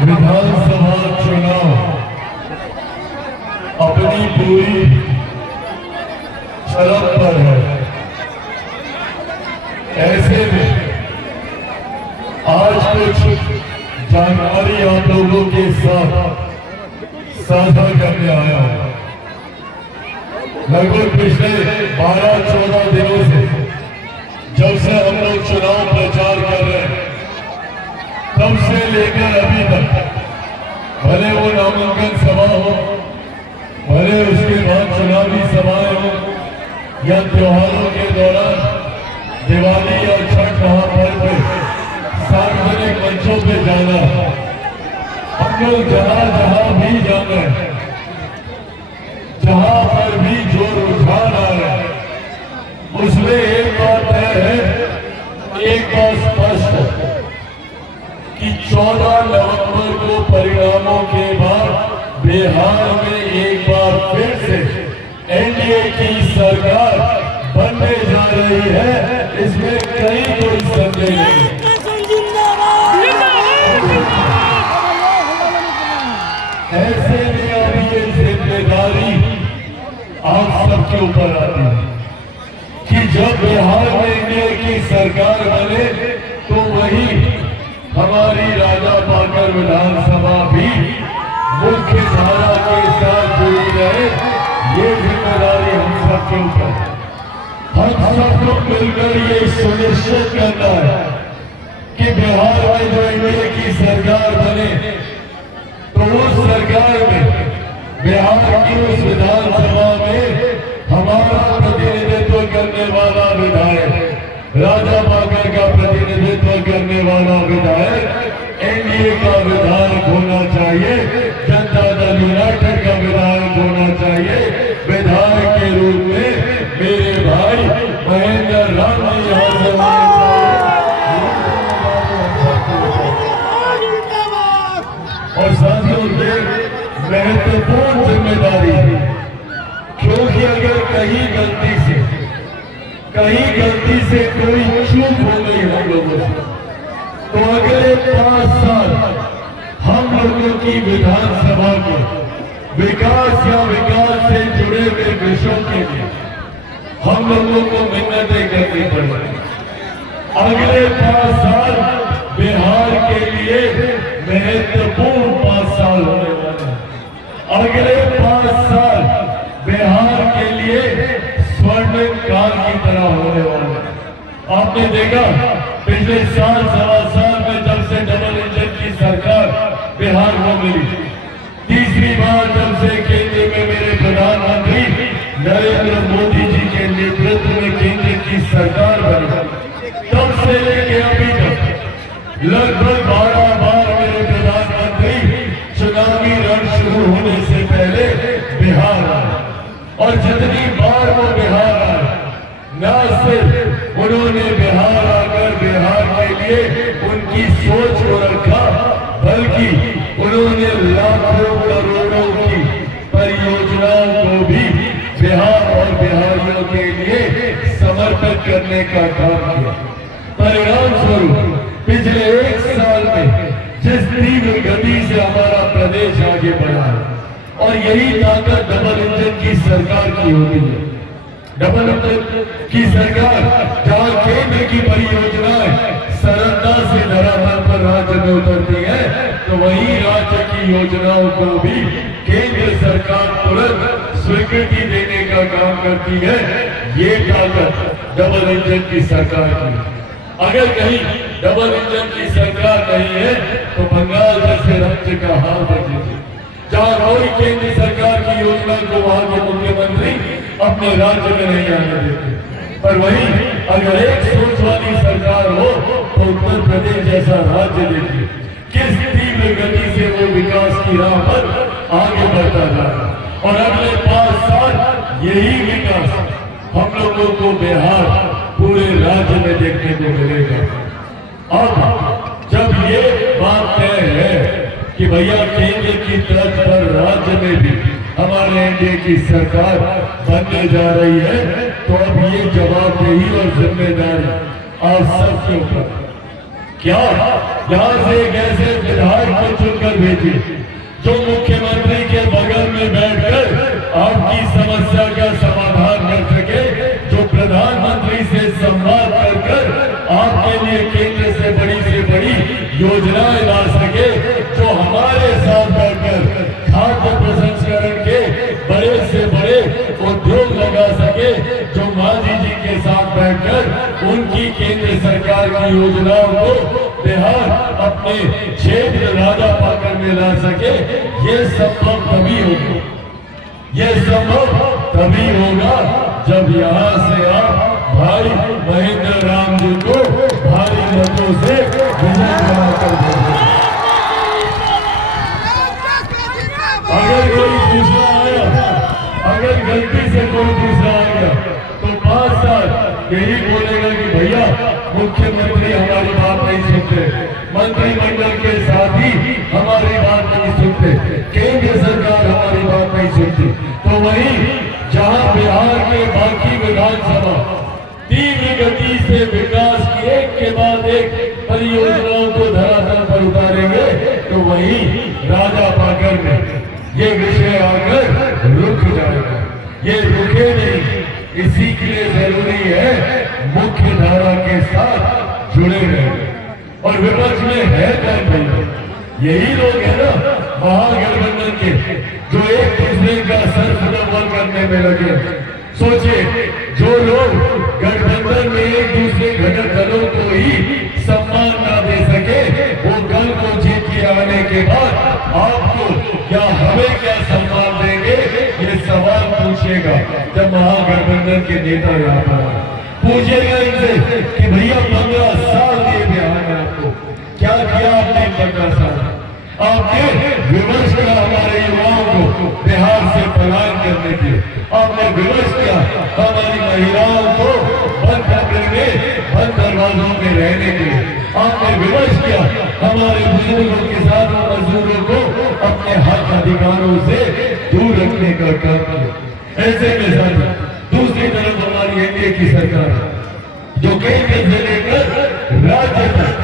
विधानसभा चुनाव अपनी पूरी शरत पर है। ऐसे में आज कुछ जानकारी आप लोगों के साथ साझा करने आया हूं। लगभग पिछले 12-14 दिनों से जब से हम लोग चुनाव प्रचार कर रहे हैं, तब से लेकर अभी तक, भले वो नामांकन सभा हो, भले उसके बाद चुनावी सभाएं हो, या त्योहारों के दौरान दिवाली या छठ महापर्व पे सार्वजनिक मंचों पे जाना, हम लोग जहां जहां भी जा रहे हैं, जहां पर भी जो रुझान आ रहा है, उसमें एक बात है, एक बात स्पष्ट है कि 14 नवंबर को परिणामों के बाद बिहार में एक बार फिर से एनडीए की सरकार बनने जा रही है। इसमें कहीं कोई संदेह नहीं। ऐसे में अभी ये जिम्मेदारी आप सबके ऊपर आती है कि जब बिहार में एनडीए की सरकार बने तो वही हमारी राजा पाकर विधानसभा भी मुख्य धारा के साथ जुड़ी रहे। ये जिम्मेदारी हम सबके ऊपर, हम सबको मिलकर ये सुनिश्चित करना है कि बिहार में जो एनडीए की सरकार बने तो उस सरकार में बिहार की उस विधानसभा में हमारा प्रतिनिधित्व करने वाला विधायक, राजा पाकर का प्रतिनिधित्व करने वाला विधायक एनडीए का विधायक होना चाहिए, जनता दल यूनाइटेड का विधायक होना चाहिए। विधायक के रूप में मेरे भाई महेंद्र राम जी यहाँ से और साथियों ये महत्वपूर्ण जिम्मेदारी है, क्योंकि अगर कहीं गलती से कोई चूक हो गई हम लोगों से, तो अगले 5 साल हम लोगों की विधानसभा के विकास या विकास से जुड़े हुए विषयों के लिए हम लोगों को मिन्नतें करनी पड़ेगी। अगले 5 साल बिहार के लिए महत्वपूर्ण 5 साल होने वाले हैं। अगले 5 साल बिहार के लिए स्वर्णिम काल की तरह होने वाले हैं। आपने देखा पिछले साल, सवा साल में जब से डबल इंजन की सरकार बिहार को मिली, तीसरी बार जब से केंद्र में मेरे प्रधानमंत्री नरेंद्र मोदी जी के नेतृत्व में केंद्र की सरकार बनी, तब से लेके अभी तक लगभग 12 बार मेरे प्रधानमंत्री चुनावी रण शुरू होने से पहले बिहार आए। और जितनी बार वो बिहार आए, न सिर्फ उन्होंने बिहार आकर बिहार के लिए उनकी सोच को रखा, बल्कि उन्होंने लाखों करोड़ों की परियोजनाओं को भी बिहार और बिहारियों के लिए समर्पित करने का काम किया। परिणाम स्वरूप पिछले 1 साल में जिस तीव्र गति से हमारा प्रदेश आगे बढ़ा है, और यही ताकत डबल इंजन की सरकार की होती है। डबल इंजन की सरकार जहां केंद्र की परियोजनाएं सरलता से धरातल पर राज्य में उतरती है, तो वही राज्य की योजनाओं को भी केंद्र सरकार तुरंत स्वीकृति देने का काम करती है। ये ताकत डबल इंजन की सरकार की। अगर कहीं डबल इंजन की सरकार नहीं है तो बंगाल जैसे राज्य का हाल बदले, जहां कोई केंद्र सरकार की योजना को वहां के मुख्यमंत्री अपने राज्य में नहीं आने देते, पर वहीं अगर एक सोच वाली सरकार हो तो उत्तर प्रदेश जैसा राज्य देखिए किस तीव्र गति से वो विकास की राह पर आगे बढ़ता जा रहा है। और अगले 5 साल यही विकास हम लोगों को बिहार पूरे राज्य में देखने को मिलेगा। अब जब ये बात तय है कि भैया केंद्र की तर्ज पर राज्य में भी हमारे एनडीए की सरकार बनने जा रही है, तो अब ये जवाबदेही और जिम्मेदारी आप सबके ऊपर क्या यहाँ से एक ऐसे विधायक को चुनकर भेजिए जो मुख्यमंत्री के बगल में बैठकर आपकी समस्या का समाधान कर सके, जो प्रधानमंत्री से संवाद कर आपके लिए केंद्र से बड़ी योजनाएं ला सके, जो हमारे साथ बैठकर खाद्य प्रसंस्करण के बड़े से बड़े उद्योग लगा सके, जो मांझी जी के साथ बैठकर उनकी केंद्र सरकार की योजनाओं को बिहार अपने क्षेत्र राजा पाकर में ला सके। ये संभव तभी होगा, ये संभव तभी होगा जब यहाँ से आप भाई महेंद्र राम जी को भारी मतों से विजय कराकर देंगे। अगर कोई दूसरा आया, अगर गलती से कोई दूसरा आ गया तो 5 साल यही बोलेगा कि भैया मुख्यमंत्री हमारी बात नहीं सुनते, मंत्रिमंडल के साथी हमारी बात नहीं सुनते, केंद्र सरकार हमारी बात नहीं सुनती। तो वही जहां बिहार के बाकी विधानसभा तीव्र गति से विकास की एक के बाद एक परियोजनाओं को धरातल पर उतारेंगे, तो वही राजा पाकर में ये विषय आकर रुक जाएगा। ये रुके नहीं, इसी के लिए जरूरी है मुख्य धारा के साथ जुड़े रहे। और विपक्ष में है कौन भाई? यही लोग है ना महागठबंधन के, जो एक दूसरे का सर फुटबॉल करने में लगे। सोचिए, जो लोग गठबंधन में एक दूसरे घटक दलों को ही सम्मान ना दे सके, वो कल को जीत के आने के बाद आपको या हमें क्या सम्मान देंगे, ये सवाल पूछेगा जब महागठबंधन के नेता यहाँ पर पूछेगा इनसे कि भैया 15 साल दिए बिहार में आपको, क्या किया आपने 15 साल? आपने विवश किया हमारे युवाओं को बिहार से पलायन करने के लिए, आपने विवश किया हमारी महिलाओं को बंद कमरे में बंद दरवाजों में रहने के लिए, आपने विवश किया हमारे बुजुर्गों के साथ मजदूरों को अपने हक अधिकारों से दूर रखने का काम किया। ऐसे में साथ दूसरी तरफ हमारी एनडीए की सरकार जो केंद्र से लेकर राज्य तक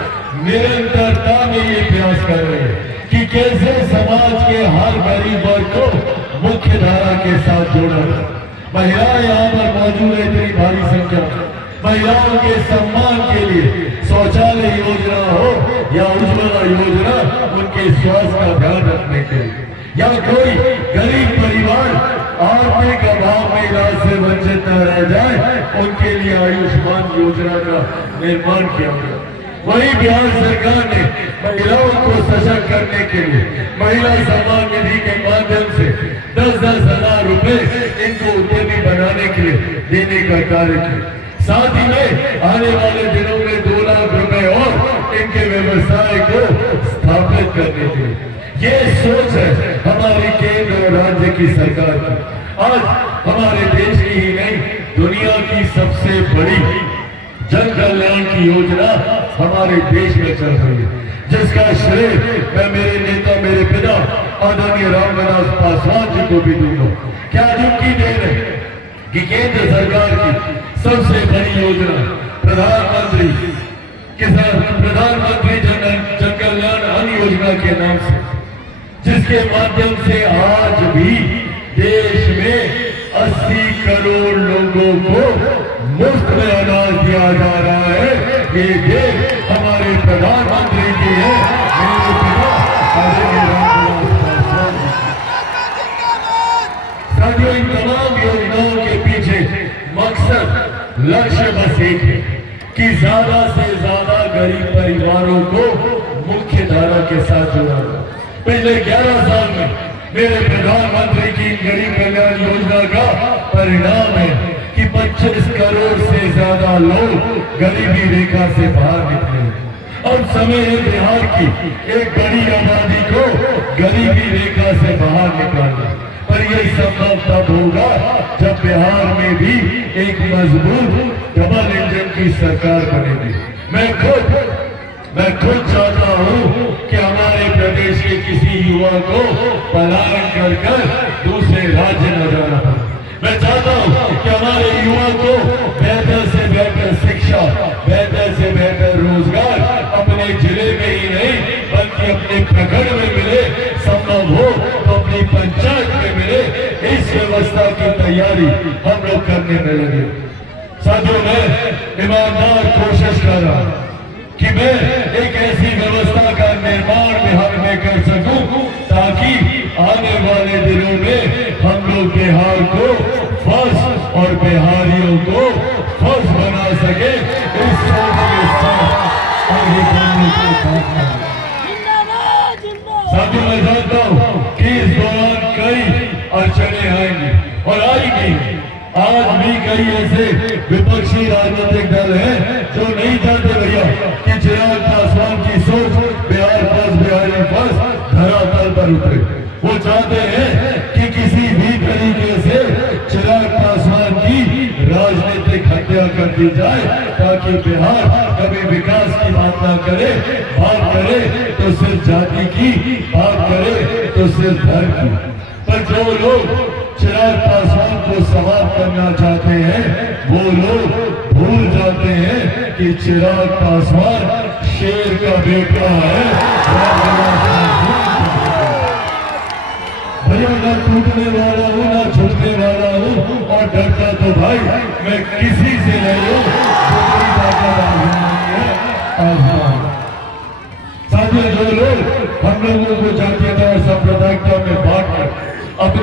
निरंतरता में ये प्रयास कर रही है कि कैसे समाज के हर गरीब वर्ग को मुख्य धारा के साथ जोड़ा जाए। महिलाएं यहाँ पर मौजूद है इतनी भारी संख्या, महिलाओं के सम्मान के लिए शौचालय योजना हो या उज्ज्वला योजना, उनके स्वास्थ्य का ध्यान रखने के लिए, या कोई गरीब परिवार आर्थिक अभाव में इलाज से वंचित न रह जाए, उनके लिए आयुष्मान योजना का निर्माण किया गया। वही बिहार सरकार ने महिलाओं को सशक्त करने के लिए महिला सम्मान निधि के माध्यम से 10-10 हजार रुपए इनको उद्यमी बनाने के लिए देने का कार्य किया। साथ ही में आने वाले दिनों में 2 लाख रुपए और इनके व्यवसाय को स्थापित करने के लिए, ये सोच है हमारी केंद्र और राज्य की सरकार की। आज हमारे देश की ही नहीं, दुनिया की सबसे बड़ी जन कल्याण की योजना हमारे देश में चल रही है, जिसका श्रेय मैं मेरे नेता, मेरे पिता आदरणीय रामविलास पासवान जी को भी दूंगा। क्या उनकी देन है कि केंद्र सरकार की सबसे बड़ी योजना प्रधानमंत्री जन कल्याण अन्न योजना के नाम से, जिसके माध्यम से आज भी देश में 80 करोड़ लोगों को मुफ्त में अनाज दिया जा रहा है। ये देश हमारे प्रधानमंत्री की है, मेरे पिता आदरणीय रामविलास पासवान जी। साथियों, इन तमाम योजनाओं के पीछे मकसद, लक्ष्य बस एक है कि ज्यादा से ज्यादा गरीब परिवारों को मुख्य धारा के साथ जोड़ा जाए। पिछले 11 साल में मेरे प्रधानमंत्री की गरीब कल्याण योजना का परिणाम है कि 25 करोड़ से ज्यादा लोग गरीबी रेखा से बाहर निकले। अब समय है बिहार की एक बड़ी आबादी को गरीबी रेखा से बाहर निकालना, पर यह संभव तब होगा जब बिहार में भी एक मजबूत डबल इंजन की सरकार बनेगी। मैं खुद चाहता हूं कि हमारे प्रदेश के किसी युवा को पलायन कर दूसरे राज्य न जाना पड़े। मैं चाहता हूं कि हमारे युवा को बेहतर से बेहतर शिक्षा, बेहतर से बेहतर रोजगार अपने बेरोजगारी हम लोग करने में लगे। साथियों, मैं ईमानदार कोशिश कर रहा हूं कि मैं एक ऐसी व्यवस्था का निर्माण बिहार में कर सकूं ताकि आने वाले दिनों में हम लोग बिहार को फर्स्ट और बिहारियों को फर्स्ट बना सके। इस सोच के साथ आगे बढ़ने को साथ साथियों, मैं जानता हूं कि इस दौरान कई अड़चने आएंगी और आएंगी। आज भी कई ऐसे विपक्षी राजनीतिक दल हैं जो नहीं चाहते भैया कि चिराग पासवान की सोच बिहार फर्स्ट, बिहारी फर्स्ट धरातल पर उतरे। वो चाहते हैं कि किसी भी तरीके से चिराग पासवान की राजनीतिक हत्या कर दी जाए ताकि बिहार कभी विकास की बात ना करे, बात करे तो सिर्फ जाति की, बात करे तो सिर्फ धर्म की। पर जो लोग चिराग पासवान को समाप्त करना चाहते हैं वो लोग भूल जाते हैं कि चिराग पासवान शेर का बेटा है। भैया, ना टूटने वाला हूँ ना छूटने वाला हूँ, और डरता तो भाई मैं किसी से नहीं हूँ। साथियों, जो लोग हम लोगों को जातीयता और सांप्रदायिकता में